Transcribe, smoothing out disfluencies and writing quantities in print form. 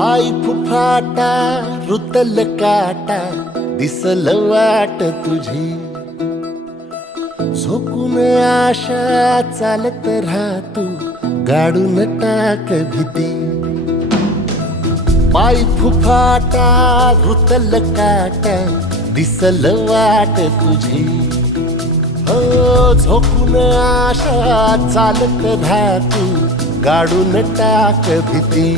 पाय फुफाटा रुतल काटा दिसल वाट तुझी झोकून आशा चालत राहतू गाडून टाक भीती पाय फुफाटा रुतल काटा दिसल वाट तुझी हो झोकून आशा चालत राहतू गाडून टाक भीती